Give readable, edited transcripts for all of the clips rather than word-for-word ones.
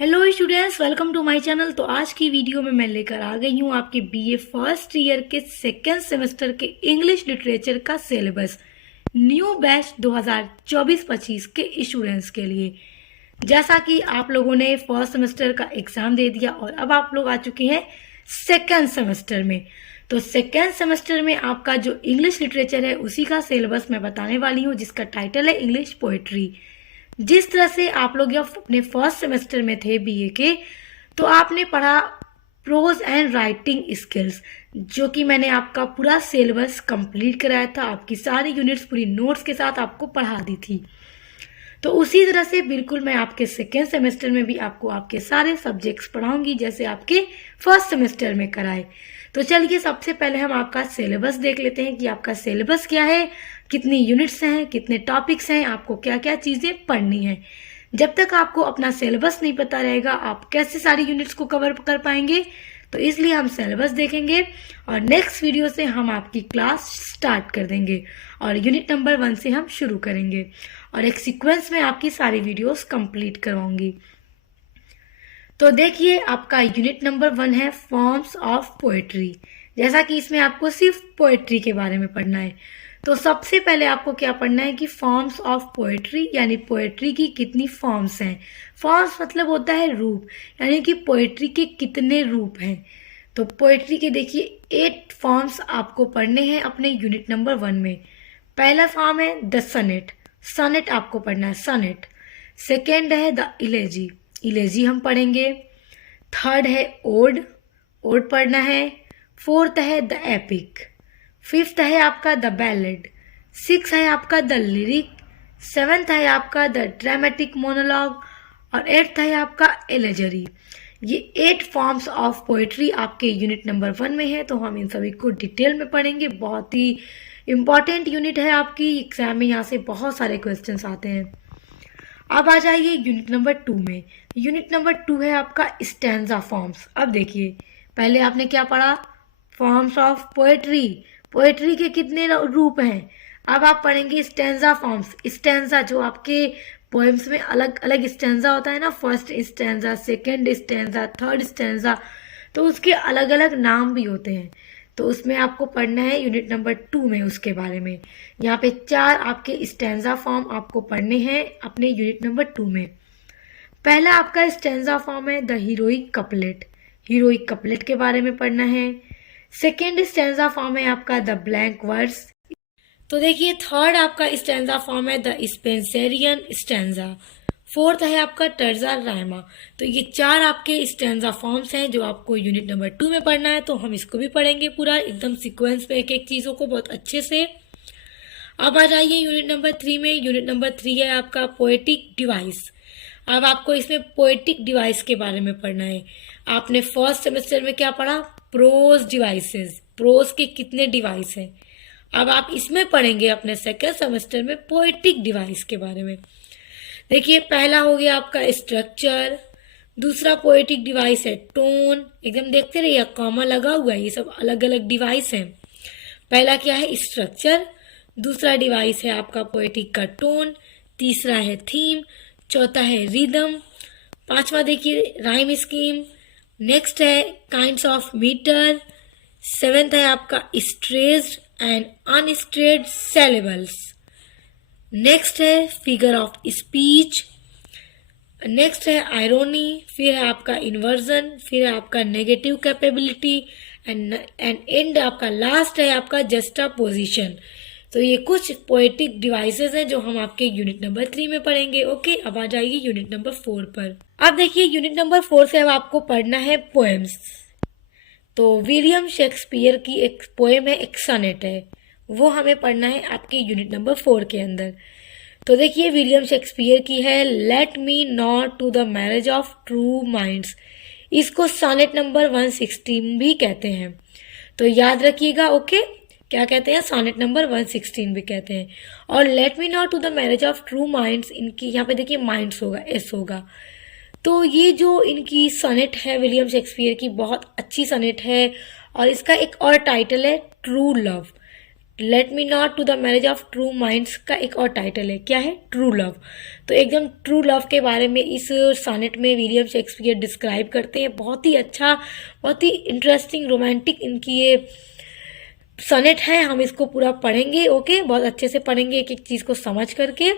Hello students, welcome to my channel. तो आज की वीडियो में मैं लेकर आ गई हूँ आपके बीए फर्स्ट ईयर के सेकेंड सेमेस्टर के इंग्लिश लिटरेचर का सिलेबस न्यू बैच 2024-25 के स्टूडेंट्स के लिए। जैसा कि आप लोगों ने फर्स्ट सेमेस्टर का एग्जाम दे दिया और अब आप लोग आ चुके हैं सेकेंड सेमेस्टर में। तो सेकेंड सेमेस्टर में आपका जो इंग्लिश लिटरेचर है उसी का सिलेबस मैं बताने वाली हूँ, जिसका टाइटल है इंग्लिश पोएट्री। जिस तरह से आप लोग जब अपने फर्स्ट सेमेस्टर में थे बीए के, तो आपने पढ़ा प्रोज एंड राइटिंग स्किल्स, जो कि मैंने आपका पूरा सिलेबस कंप्लीट कराया था, आपकी सारी यूनिट्स पूरी नोट्स के साथ आपको पढ़ा दी थी। तो उसी तरह से बिल्कुल मैं आपके सेकेंड सेमेस्टर में भी आपको आपके सारे सब्जेक्ट्स पढ़ाऊंगी जैसे आपके फर्स्ट सेमेस्टर में कराए। तो चलिए सबसे पहले हम आपका सिलेबस देख लेते हैं कि आपका सिलेबस क्या है, कितनी यूनिट्स हैं, कितने टॉपिक्स हैं, आपको क्या क्या चीज़ें पढ़नी है। जब तक आपको अपना सिलेबस नहीं पता रहेगा आप कैसे सारी यूनिट्स को कवर कर पाएंगे। तो इसलिए हम सिलेबस देखेंगे और नेक्स्ट वीडियो से हम आपकी क्लास स्टार्ट कर देंगे और यूनिट नंबर 1 से हम शुरू करेंगे और एक सीक्वेंस में आपकी सारी वीडियोस कंप्लीट करवाऊंगी। तो देखिए आपका यूनिट नंबर 1 है फॉर्म्स ऑफ पोएट्री। जैसा कि इसमें आपको सिर्फ पोएट्री के बारे में पढ़ना है, तो सबसे पहले आपको क्या पढ़ना है कि फॉर्म्स ऑफ पोएट्री, यानी पोएट्री की कितनी फॉर्म्स हैं। फॉर्म्स मतलब होता है रूप, यानी कि पोएट्री के कितने रूप हैं। तो पोएट्री के देखिए 8 फॉर्म्स आपको पढ़ने हैं अपने यूनिट नंबर 1 में। पहला फॉर्म है द सनेट, सनेट आपको पढ़ना है, सनेट। सेकेंड है द इलेजी, इलेजी हम पढ़ेंगे। थर्ड है ओड, ओड पढ़ना है। फोर्थ है द एपिक। फिफ्थ है आपका द बैलेड। सिक्स है आपका द लिरिक। सेवेंथ है आपका द ड्रामेटिक मोनोलॉग और एट्थ है आपका एलेजरी। ये 8 फॉर्म्स ऑफ पोएट्री आपके यूनिट नंबर 1 में है, तो हम इन सभी को डिटेल में पढ़ेंगे। बहुत ही इंपॉर्टेंट यूनिट है आपकी, एग्जाम में यहाँ से बहुत सारे क्वेश्चंस आते हैं। अब आ जाइए यूनिट नंबर 2 में। यूनिट नंबर 2 है आपका स्टैंजा फॉर्म्स। अब देखिए पहले आपने क्या पढ़ा, फॉर्म्स ऑफ पोएट्री, पोएट्री के कितने रूप हैं। अब आप पढ़ेंगे स्टैंजा फॉर्म्स। स्टैंजा जो आपके पोएम्स में अलग अलग स्टैंजा होता है ना, first stanza, second stanza, third stanza, तो उसके अलग अलग नाम भी होते हैं। तो उसमें आपको पढ़ना है यूनिट नंबर 2 में उसके बारे में। यहाँ पे 4 आपके स्टैंजा फॉर्म आपको पढ़ने हैं अपने यूनिट नंबर 2 में। पहला आपका स्टैंजा फॉर्म है the heroic couplet, heroic couplet के बारे में पढ़ना है। सेकेंड स्टैंजा फॉर्म है आपका द ब्लैंक वर्स। तो देखिए थर्ड आपका स्टैंजा फॉर्म है द स्पेंसेरियन स्टैंजा। फोर्थ है आपका टर्जा रायमा। तो ये 4 आपके स्टैंजा फॉर्म्स हैं जो आपको यूनिट नंबर 2 में पढ़ना है, तो हम इसको भी पढ़ेंगे पूरा एकदम सीक्वेंस में, एक एक चीज़ों को बहुत अच्छे से। अब आ जाइए यूनिट नंबर 3 में। यूनिट नंबर 3 है आपका पोएटिक डिवाइस। अब आपको इसमें पोएटिक डिवाइस के बारे में पढ़ना है। आपने फर्स्ट सेमेस्टर में क्या पढ़ा, प्रोज डिवाइसेस, प्रोज के कितने डिवाइस हैं। अब आप इसमें पढ़ेंगे अपने सेकेंड सेमेस्टर में पोएटिक डिवाइस के बारे में। देखिए पहला हो गया आपका स्ट्रक्चर, दूसरा पोएटिक डिवाइस है टोन, एकदम देखते रहिए कॉमा लगा हुआ है, ये सब अलग अलग डिवाइस हैं। पहला क्या है स्ट्रक्चर, दूसरा डिवाइस है आपका पोएटिक का टोन, तीसरा है थीम, चौथा है रिदम, पांचवा देखिए राइम स्कीम, नेक्स्ट है काइंड्स ऑफ मीटर, सेवेंथ है आपका stressed and unstressed syllables, next है फिगर ऑफ स्पीच, नेक्स्ट है आयरोनी, फिर है आपका इन्वर्जन, फिर है आपका नेगेटिव कैपेबिलिटी एंड एंड आपका लास्ट है आपका जस्टापोजिशन। तो ये कुछ पोएटिक डिवाइसेस हैं जो हम आपके यूनिट नंबर 3 में पढ़ेंगे। ओके, अब आ जाएगी यूनिट नंबर 4 पर। अब देखिए यूनिट नंबर 4 से अब आपको पढ़ना है पोएम्स। तो विलियम शेक्सपियर की एक पोएम है, एक सनेट है, वो हमें पढ़ना है आपके यूनिट नंबर 4 के अंदर। तो देखिए विलियम शेक्सपियर की है let me not to the marriage of true minds. इसको सनेट नंबर 116 भी कहते हैं, तो याद रखिएगा। ओके, क्या कहते हैं, सॉनेट नंबर 116 भी कहते हैं। और let me not to the marriage of true minds, इनकी यहाँ पे देखिए माइंड्स होगा, एस होगा। तो ये जो इनकी सॉनेट है विलियम शेक्सपियर की, बहुत अच्छी सॉनेट है। और इसका एक और टाइटल है true love. Let me not to the marriage of true minds का एक और टाइटल है, क्या है, ट्रू लव। तो एकदम ट्रू लव के बारे में इस सॉनेट में विलियम शेक्सपियर डिस्क्राइब करते हैं। बहुत ही अच्छा, बहुत ही इंटरेस्टिंग, रोमांटिक इनकी ये सॉनेट है। हम इसको पूरा पढ़ेंगे, ओके, बहुत अच्छे से पढ़ेंगे एक एक चीज़ को समझ करके।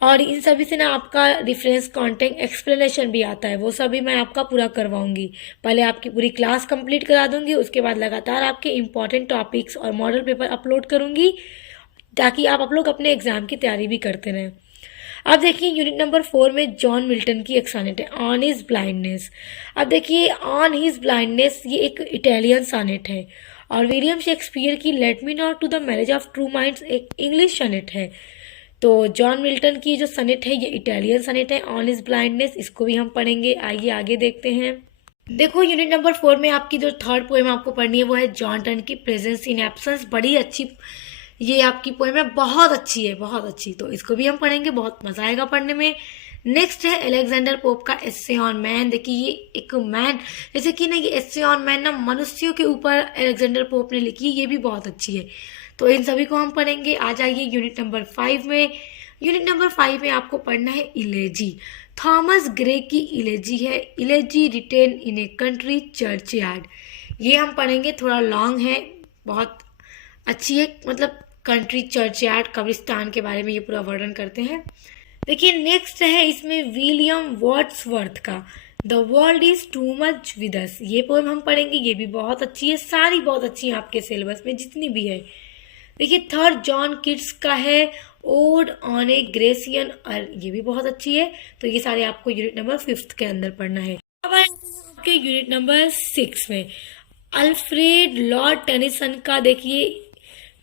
और इन सभी से ना आपका रेफरेंस, कॉन्टेंट, एक्सप्लेनेशन भी आता है, वो सभी मैं आपका पूरा करवाऊंगी। पहले आपकी पूरी क्लास कंप्लीट करा दूंगी, उसके बाद लगातार आपके इंपॉर्टेंट टॉपिक्स और मॉडल पेपर अपलोड करूंगी, ताकि आप लोग अपने एग्जाम की तैयारी भी करते रहें। अब देखिए यूनिट नंबर 4 में जॉन मिल्टन की एक सॉनेट है, ऑन हिज ब्लाइंडनेस। अब देखिए ऑन हिज ब्लाइंडनेस ये एक इटालियन सॉनेट है, और विलियम शेक्सपियर की let me not to the marriage of true minds एक इंग्लिश सॉनेट है। तो जॉन मिल्टन की जो सनेट है ये इटालियन सनेट है, ऑन हिज ब्लाइंडनेस, इसको भी हम पढ़ेंगे। आइए आगे देखते हैं। देखो यूनिट नंबर 4 में आपकी जो थर्ड पोएम आपको पढ़नी है वो है जॉन टर्न की प्रेजेंस इन एब्सेंस। बड़ी अच्छी ये आपकी पोएम है, बहुत अच्छी है, बहुत अच्छी। तो इसको भी हम पढ़ेंगे, बहुत मजा आएगा पढ़ने में। नेक्स्ट है अलेक्जेंडर पोप का एस्से ऑन मैन। देखिए ये एक मैन, जैसे कि ना ये एस्से ऑन मैन ना मनुष्यों के ऊपर अलेक्जेंडर पोप ने लिखी है, ये भी बहुत अच्छी है। तो इन सभी को हम पढ़ेंगे। आ जाइए यूनिट नंबर 5 में। यूनिट नंबर 5 में आपको पढ़ना है इलेजी। थॉमस ग्रे की इलेजी है, elegy written in a country churchyard. ये हम पढ़ेंगे, थोड़ा लॉन्ग है, बहुत अच्छी है, मतलब कंट्री चर्च यार्ड कब्रिस्तान के बारे में ये पूरा वर्णन करते हैं। देखिए नेक्स्ट है इसमें विलियम वर्ड्सवर्थ का the world is too much with us. ये पोएम हम पढ़ेंगे, ये भी बहुत अच्छी है, सारी बहुत अच्छी है आपके सिलेबस में जितनी भी है। देखिए थर्ड जॉन किट्स का है odd on A Grecian earn, ये भी बहुत अच्छी है। तो ये सारे आपको यूनिट नंबर 5 के अंदर पढ़ना है। अब आपके यूनिट नंबर 6 में अल्फ्रेड लॉर्ड टेनिसन का देखिए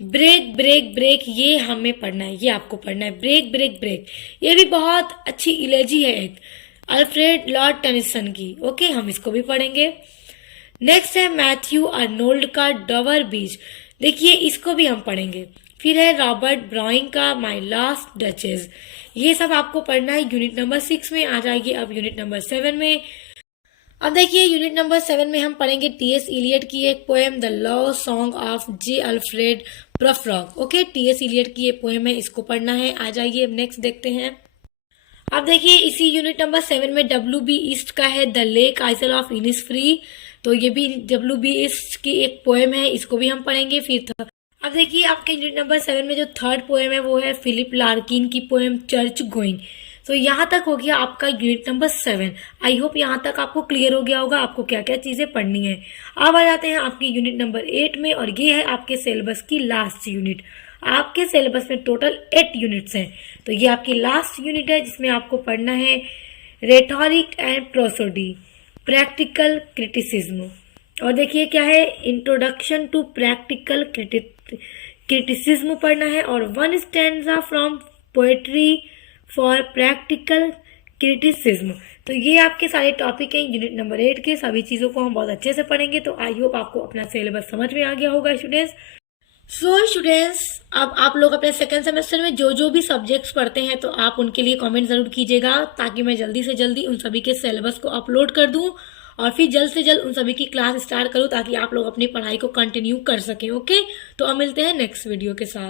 ब्रेक ब्रेक ब्रेक, ये हमें पढ़ना है, ये आपको पढ़ना है, ब्रेक ब्रेक ब्रेक। ये भी बहुत अच्छी इलेजी है एक अल्फ्रेड लॉर्ड टेनिसन की, ओके, हम इसको भी पढ़ेंगे। नेक्स्ट है मैथ्यू अर्नोल्ड का डवर बीच। देखिए इसको भी हम पढ़ेंगे। फिर है रॉबर्ट ब्राउनिंग का माई लास्ट डचेस। ये सब आपको पढ़ना है यूनिट नंबर 6 में। आ जाइए अब यूनिट नंबर 7 में। अब देखिए यूनिट नंबर 7 में हम पढ़ेंगे टी.एस. इलियट की एक poem the love song of J. Alfred Prufrock. Okay, T S. Eliot की ये पोएम है, इसको पढ़ना है। आ जाइए अब नेक्स्ट देखते हैं। अब देखिए इसी यूनिट नंबर 7 में W.B. ईस्ट का है the lake isle of Innisfree. तो ये भी W.B. ईस्ट की एक पोएम है, इसको भी हम पढ़ेंगे। फिर अब देखिए आपके यूनिट नंबर 7 में जो थर्ड पोएम है वो है फिलिप लार्किन की पोएम चर्च गोइंग। तो यहाँ तक हो गया आपका यूनिट नंबर 7। आई होप यहाँ तक आपको क्लियर हो गया होगा आपको क्या क्या चीजें पढ़नी है। अब आ जाते हैं आपकी यूनिट नंबर 8 में, और ये है आपके सिलेबस की लास्ट यूनिट। आपके सिलेबस में टोटल 8 यूनिट्स हैं, तो ये आपकी लास्ट यूनिट है जिसमें आपको पढ़ना है rhetoric and prosody, practical criticism. और देखिए क्या है, इंट्रोडक्शन टू प्रैक्टिकल क्रिटिसिज्म पढ़ना है, और 1 stanza from poetry for practical criticism. तो ये आपके सारे टॉपिक हैं यूनिट नंबर 8 के। सभी चीज़ों को हम बहुत अच्छे से पढ़ेंगे। तो आई होप आपको अपना सिलेबस समझ में आ गया होगा स्टूडेंट्स। सो स्टूडेंट्स, अब आप लोग अपने सेकेंड सेमेस्टर में जो जो भी सब्जेक्ट्स पढ़ते हैं तो आप उनके लिए कमेंट जरूर कीजिएगा, ताकि मैं जल्दी से जल्दी उन सभी के सिलेबस को अपलोड कर दूं और फिर जल्द से जल्द उन सभी की क्लास स्टार्ट करूं, ताकि आप लोग अपनी पढ़ाई को कंटिन्यू कर सकें। ओके, तो अब मिलते हैं नेक्स्ट वीडियो के साथ।